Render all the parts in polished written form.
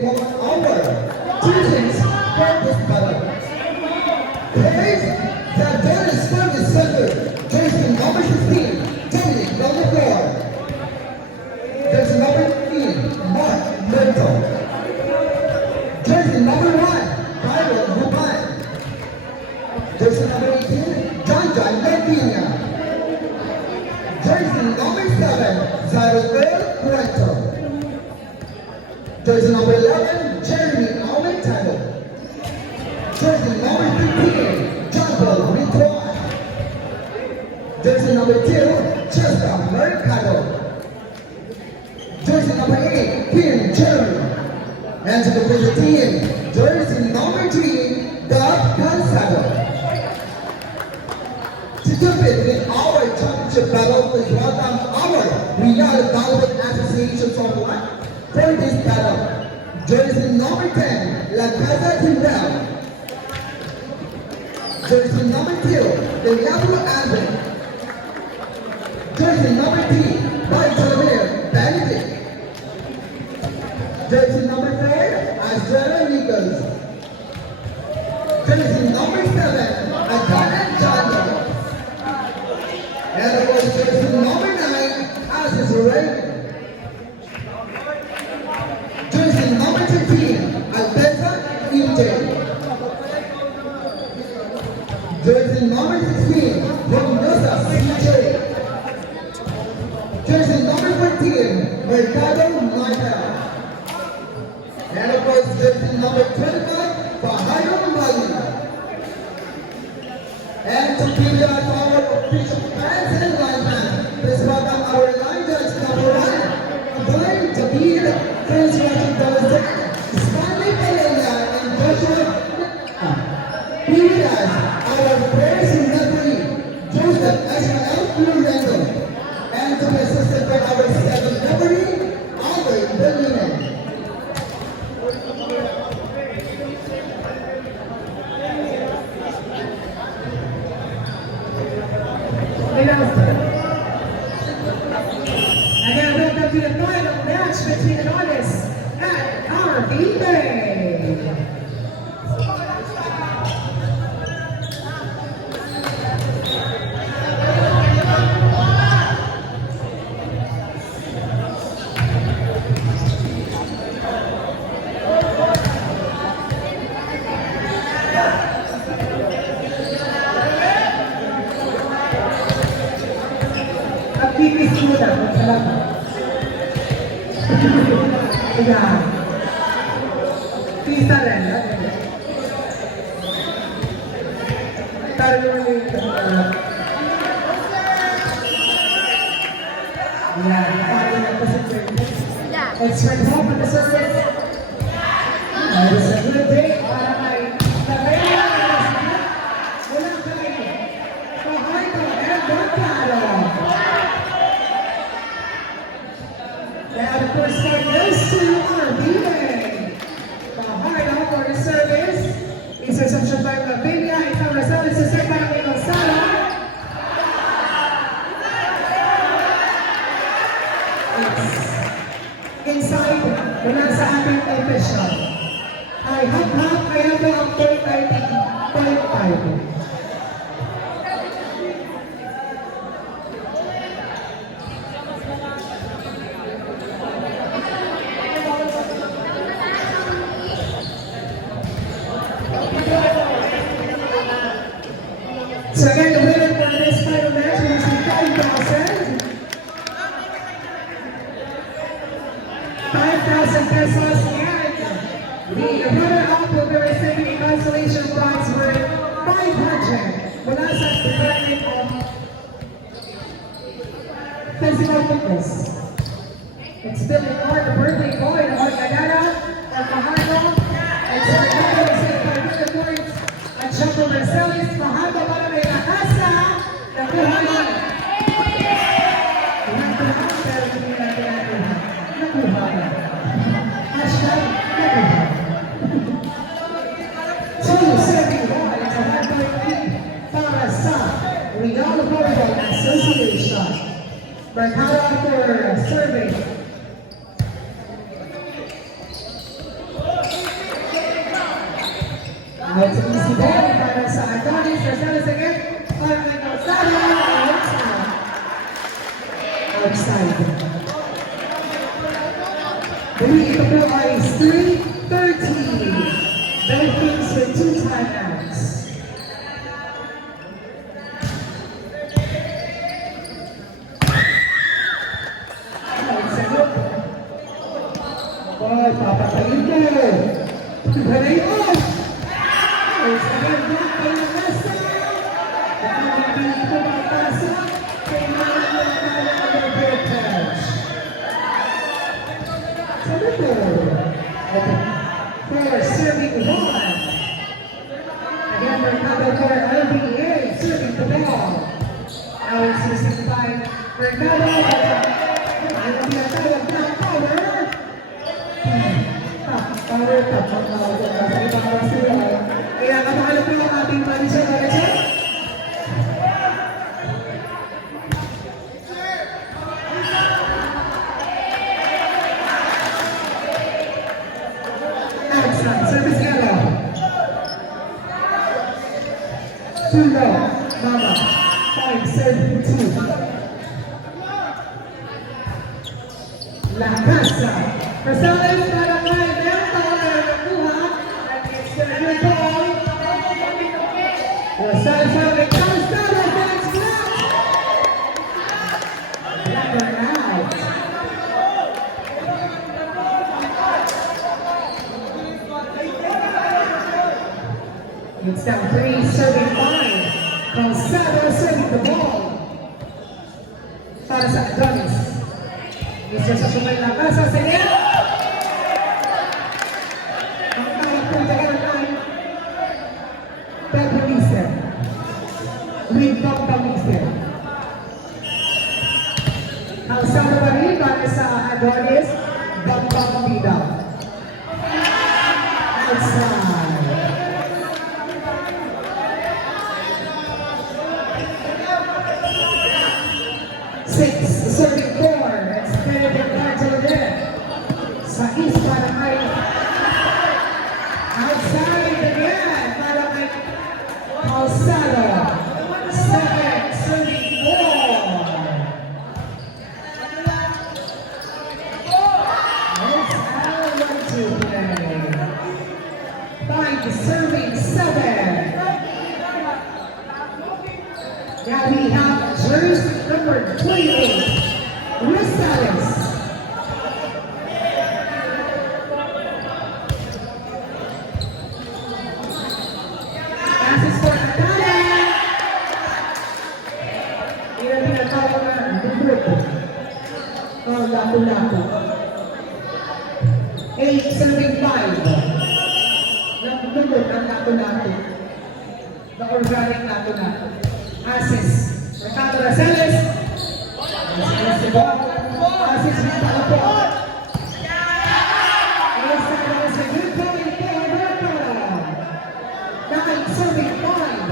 for 1 hour. Teachings for this battle. Praise the Dennis Service Center. Jersey number 16, Dominic on the floor. Jersey number 15, Mark Merton. Jersey number 1, Byron Ruban. Jersey number 18, John Medina. Jersey number 7, Zarubel Cueto. Jersey number 11, Jeremy Almentano. Jersey number 15, John Paul Ritoa. Jersey number 2, Chester Mercado. Jersey number 8, Kim Jerry. And to the opposite team, jersey number 3, Doug Cansado. To compete with our championship battle, please welcome our Real Dalvin Association Top 1 for this battle. Jersey number 10, La Casa Timbel. Jersey number 2, the Yabro Alvin. Jersey number 3, Bartolomeo Benedict. Jersey number 4, Azrela Nichols. Jersey number 7, Adana Jalo. And of course, jersey number 9, Aziz Ray. Jersey number 13, Alberta Inte. Jersey number 16, Mendoza CJ. Jersey number 14, Mercado Michael. And of course, jersey number 25, Bahayo Mali. And to give you our official fans and linemen, please welcome our line judge number 1, Blaine Tabir, Prince Roger Dolzak, Stanley Pereira, and Joshua. Here with us, our first referee, Joseph Israel Florendo, and to be assisted by our second referee, Albert Bellino. Again, welcome to the final match between the artists at RV Bay. Pipis muna, salamat. Ayan. Pisa rin, Ayan. It's right home on the surface. It's a good day para kay Tabela. Walang kayo. Pahardo and Mercado. And of course, that goes to RV Bay. Pahardo for the service. Is reception by Mabilla. Ikaw na sa reception by Gonzalo. Inside, mula sa ating official. Ay hap-hap, kaya ito ang 4:95. So again, the winner for this final match is 5,000. 5,000 pesos, and the runner-up will be receiving a consolation prize worth 500 mula sa Department of Physical Fitness. It's Billy Moore, the birthday boy of Organada, and Fajardo, and so we're going to receive 500 points at Choco Marcelis. Fajardo para may nakasa, nakuha nun. Nakuha, pero hindi natin nakuha. Nakuha na. Hashtag nakuha. So, serving ball, it's a hard-point kick para sa Real Volleyball Association. Mercado for serving. Out to easy ball para sa Adonis. Rosales again. Para kay Calzada. Outside. Muli, ito po ay 3:30. Philippines with 2 timeouts. Boy, papatayin mo. Tugalay mo. Sa ganda pa yung nasa. Nakakabili ito makapasa. Kailangan mo na ang overhead catch. Sabi ko. Okay. For serving one. Again, Mercado for LBA. Serving the ball. Now it's received by Mercado. Ano tinatawag na power? Power top. Kaya kapakalo po ang ating manager. Outside, service yellow. Too low. Mama. 5-7-2. La Casa. Rosales para kay Delta na nakuha. At it's the new ball. Rosales para kay Calzada. That's flat. Black one out. It's down 3, serving 5. Calzada serving the ball. Para sa Adonis. Mr. sa sumay na kasa sa niya. Ang tawag po tagalan ay Pedro Mister. With Papa Mister. Calzada pa rin para sa Adonis. Bampang Vida. Outside. 6, serving 4. It's Benedict Bartolomé. Sa east para kay outside again para kay Calzada. 7, serving 4. It's all 1-2 play. 5, serving 7. Now we have jersey number 28, Rosales. Passes for Atala. Yan ang tinatawag na dubot. O, lapo-lapo. 8, serving 5. Dubot ang lapo-lapo. The organic lapo-lapo. Asis. Mercado Rosales. Rosales the ball. Asis with Palapo. Rosales is a good point for Mercado. 9, serving 5.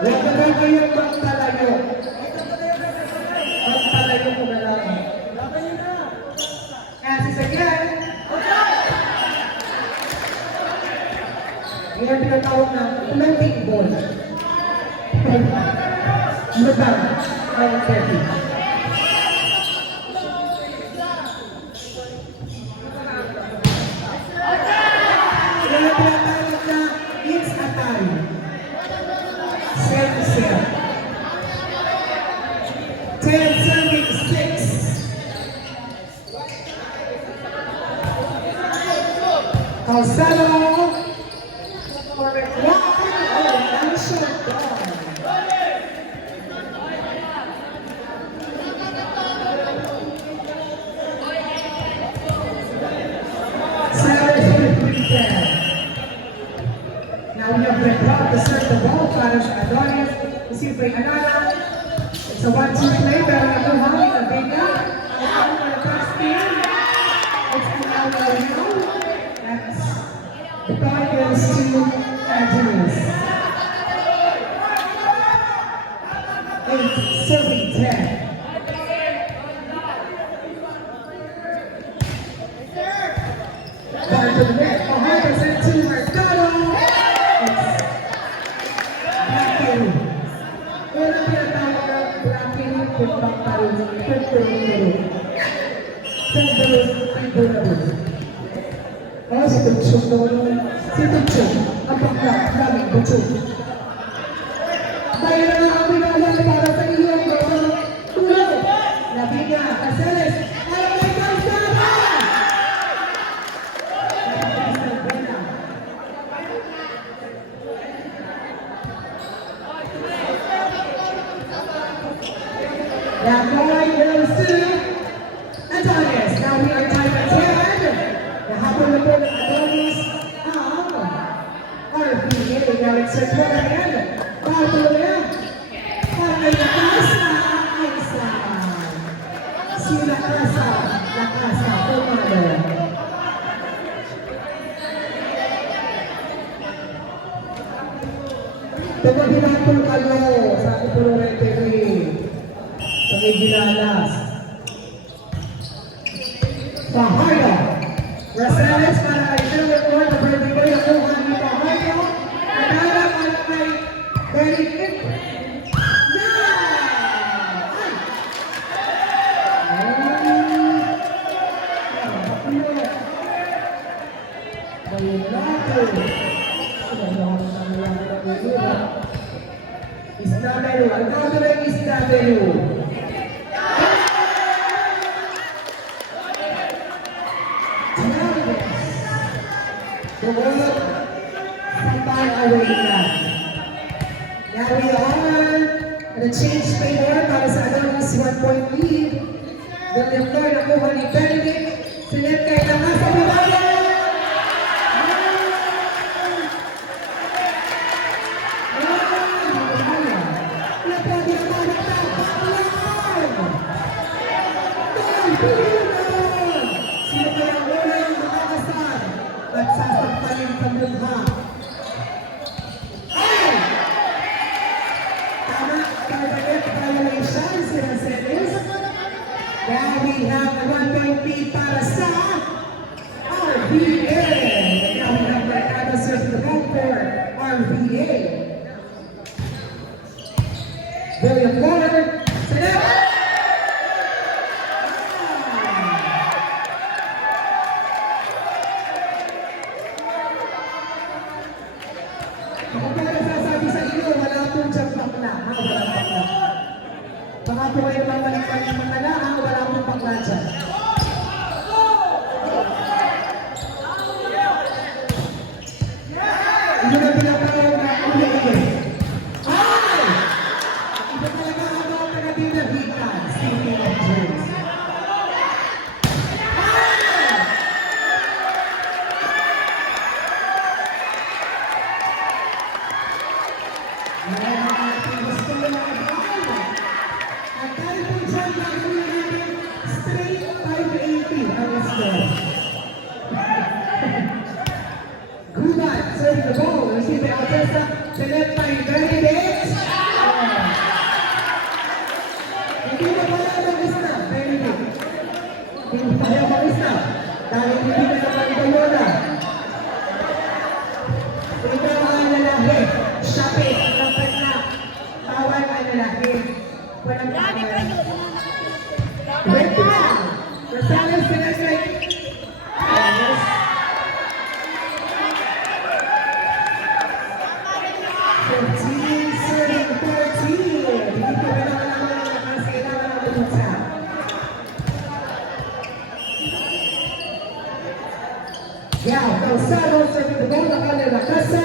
Huwag na daw kayong magtalayo. Magtalayo mo na lang. Asis again. Yan ang tinatawag na floating ball. Ano ba? Ang 30. Yan ang tinatawag na it's Atari. Set. 10, serving 6. Calzada. Now we have been brought to serve the ball para sa Adonis. Received by Anala. It's a 1-2 play pero nakuha ng Vega. Ang for the first team. It's the Alvaro. That's the ball goes to Adonis. 8, serving 10. Bartolomé. to the net. Fajardo sent to Mercado. It's blocking. Unang tinatawag na blocking with Bactarin. Oh, si Tuchok doon. Si Tuchok. Ang bakla. Daming Tuchok. Dahil na ang pinalan para sa iyong tulog. Labi niya. Caceres. Ay, may kalsada! That boy goes to Antares. Now we are tied at 10. Nahapon na po ng Adonis ang RBA. Now it's a turn again. Patuloy. Patay na Kasa. Aisa. Sila Kasa. Nakasa. Pumalo. Tumabi natin kayo sa Ipulong TV. Sa may Ginalas. Fajardo. Rosales para kay Philip Moore na birthday boy ang kuha ni Fajardo. Nadala para kay Benedict. Isnabelu, Alcántara Isnabelu. Bumulot sa away nila. Now we are at a change favor para sa Adonis 1-point lead. William Floyd nakuha ni Benedict. Sinet kay Lamas sa Bumalo. Sino kaya ang unang makakasal at sasagpanin sa mukha? Ay! Tama, target violation, sila Celis. Now we have a 1-point lead para sa RBA. Now we have Mercado serves the ball for RBA. William Porter, Sinet. Ako pa nagsasabi sa inyo, wala pong diyang bakla, ha? Walang bakla. Baka po kayo mamalikan ng mga na, ha? Wala pong bakla dyan. Hindi na pinapawag na ulit. Ay! Ito talaga ang mga taga-dinabitan, Stephen of James. Gubat serving the ball. Receive the Altesa. Select by Benedict. Hindi mo pala mag-isna, Benedict. Hindi mo pala mag-isna. Dahil hindi ka naman Bayona. Ikaw ang lalaki. Shopping. Dapat na. Bawal ang lalaki. Walang kamay. Wait na. Rosales, Benedict. Yes. 14-14. Hindi ko na naman ang kailangan ng pumunta. Now, Calzado serving the ball on La Casa.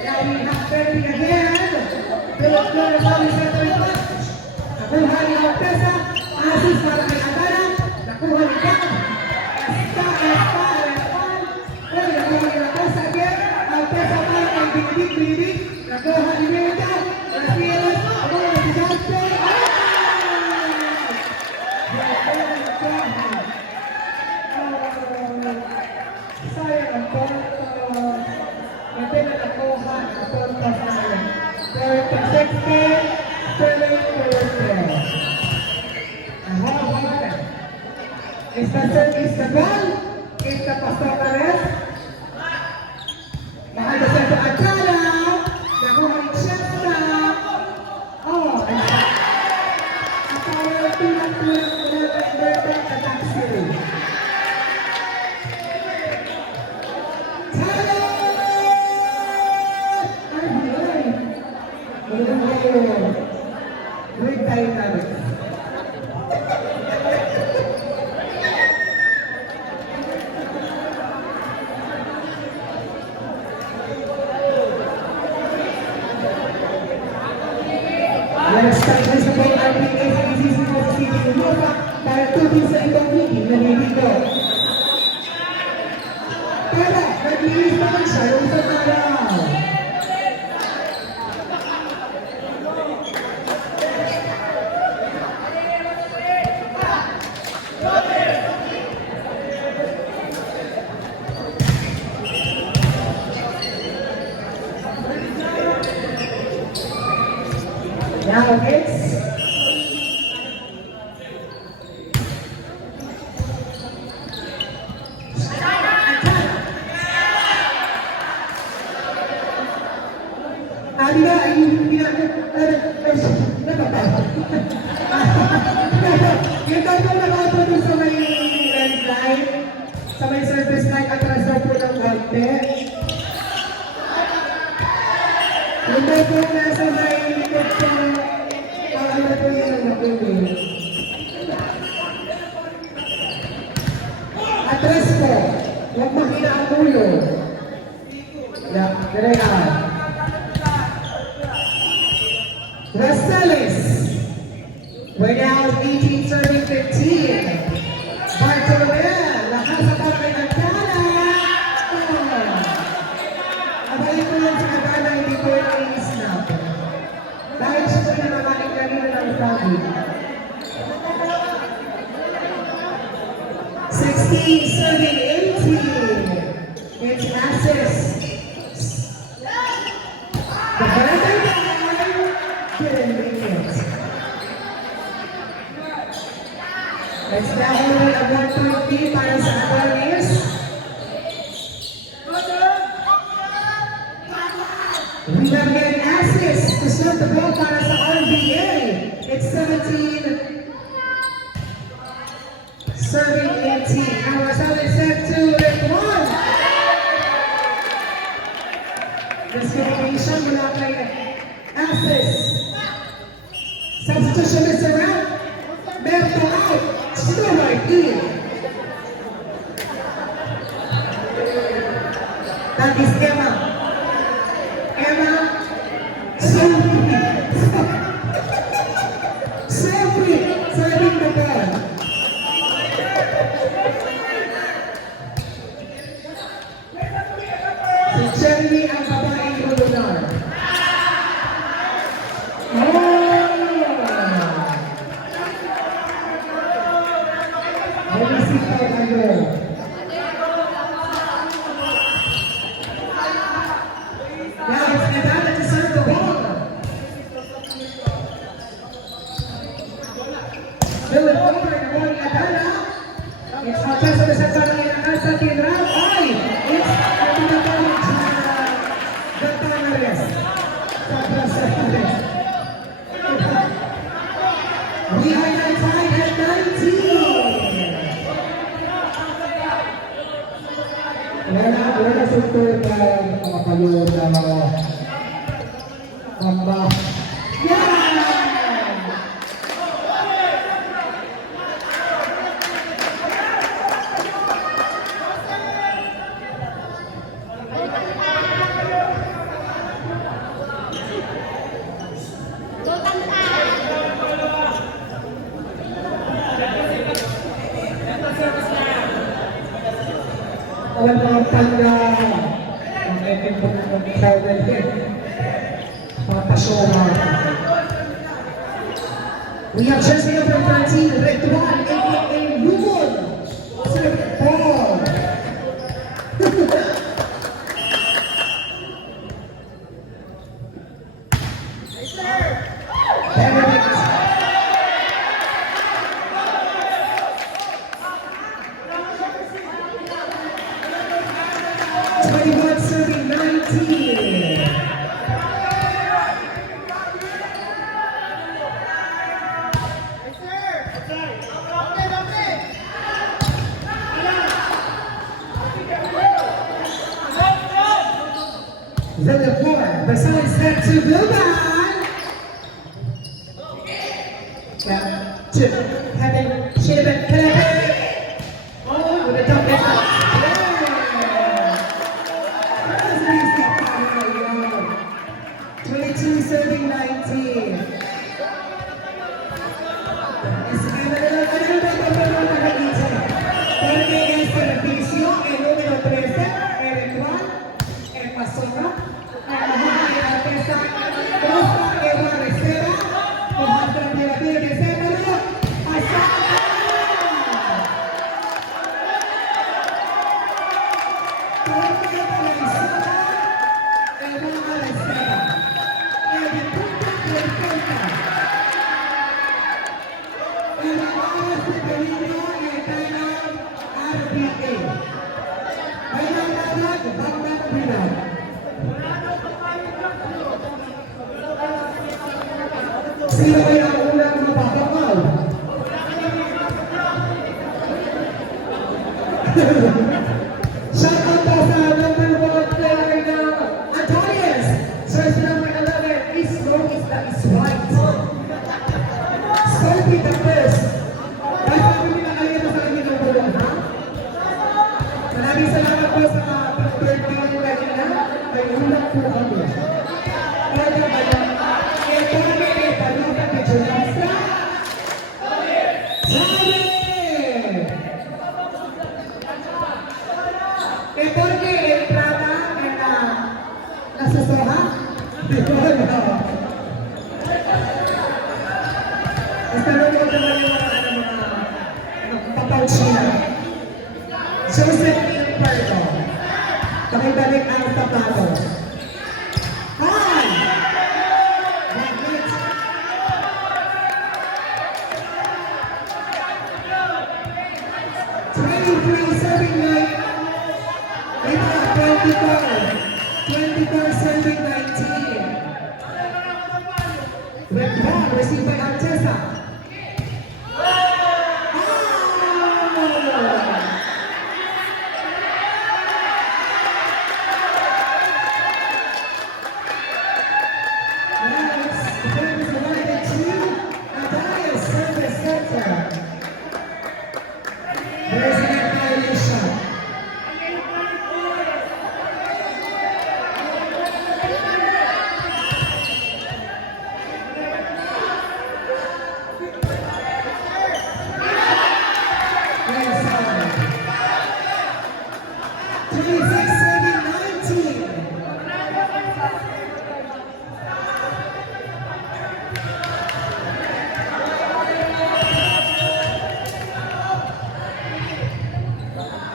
Now we have Benedict again. Philip Flores always at the touch. Nakuha ni Altesa. Asis para kay Agara. Nakuha ni Gam. Esta. Uy, nakuha ni La Casa again. Altesa para kay Benedict. Nakuha ni Meta. Rasilas. Nakuha ni Dante. Sayang ang punto. Hindi na nakuha ang punto sa akin. 30-60. Is the ball? Is the Pastor Perez? Mahal na sa Atala. Nakuha ang Chesta. Oh, Atala, tulang-tulang na taxi. Tala! Ay, buhay. Great dynamic. Let's start this debate at the ACC City Europa para tubig sa ibang higit na nilito. Pero, nag-iis naman siya yung sa araw. Now it's Alina, yung tatong nakaupo doon sa may red light, sa may service light, atras daw po ng konti. Yung tatong nasa may likod sa ano po yun ang makulit. Atras po, huwag makina ang ulo. Yeah, ganyan. Rosales. We're now 18 serving 15. Bartolome. Lakas sa parang nagkala. Abay ko lang sa nagkala, hindi ko yung i-snap. Dahil siya sa nanamaling kanina ng sabi. 16 serving 18. It's assist. The birthday didn't make it. It's now only a 1-point lead para sa Adonis. We have an assist to serve the ball para sa RBA. It's 17, serving 18. Now Rosales set to and 1. Discrimination mula kay assist. Substitution is around. Berto out. Still right in. That is Emma. Emma. Sophie. Sophie. Serving the ball. Si Cherry ang babaeng lunar. Now it's Nevada to serve the ball. Still it over and going Adana. It's Marquesa de Santana in the Casa Tinral. Ay! It's Tinatawag sa Gantanares. We are now tied at 19. Wala super na makapalo na hamba. Yeah! Alam mga panda ang ekin po ng crowded here. Mga pasyohan. We have jersey number 13, Retuan, a.k.a. Lumon. Sir Paul. Benedict. 21 serving 19. Zone 4, Versailles set to Bilbao. Step 2, having Shivan Kennedy. Oh, with a jump in. Yeah. 22 serving 19. Porque es beneficio el número 13, el cual, el pasora, la mujer de la pesa, Rosa Eva Recera, con nuestra criatura de Cétaro, hasta porque la Isora, el Rosa Recera, el de punta y el punta. El abogado es peligro y el canal RPA. Ay, Bagdad Pinal. Sino ay ang unang mapapakaw. Shout out po sa number 1 player na Antonius. Search number 11. Is wrong is that is right. Start with the first. Kahit sabi nila kayo na sa inyo ng bulong, ha? Maraming salamat po sa pag-birthday nyo kanina. May ulang po kami. Kaya kaya, ito na may palutan na Jolasta. Sabi! Porque entrada en la sosoha. Esta no mo naman yung mga papauchina. Joseph Pardo. Pakibalik ang sapato. Hi! Magnet. Serving night. 24 serving 19. With ball received by Artesa.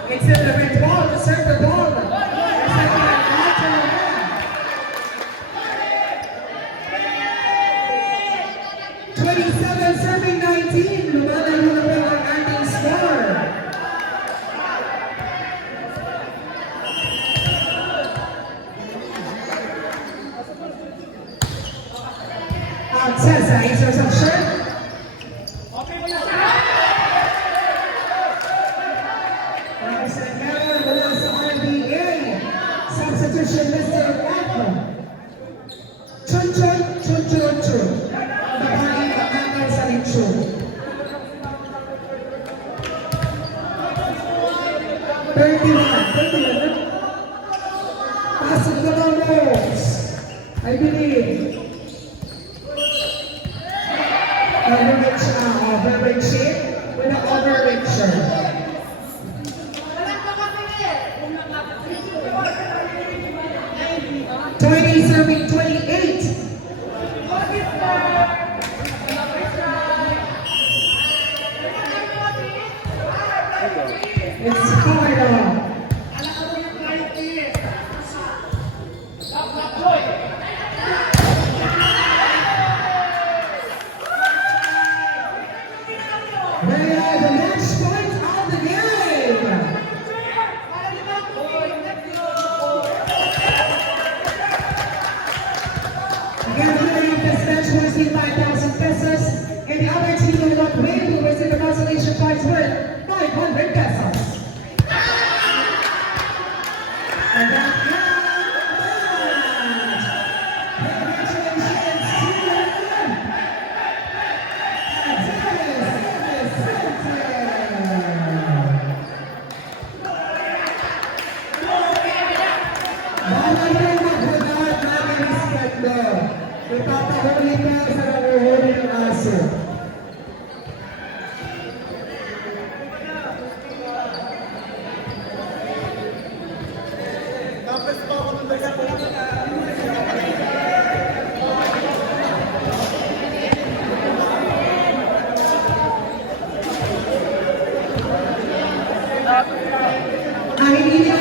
It's in the red ball, the center ball. Serving 19, lumalayo na po ang ating score. Artesa, interception. Substitution, Mr. Walker. Chun chun, chun chun chun. Babaeng pagkakal sa lechon. 31. Pasok na lang Rose. I believe. Beverage shape with an overweight shirt. Serving 28. It's hard. They are the match point of the game. And the other team on that way will receive a consolation prize worth 500 pesos. And that's it. Ipapahuli ka sa nanguhuli ng aso. Ang hindi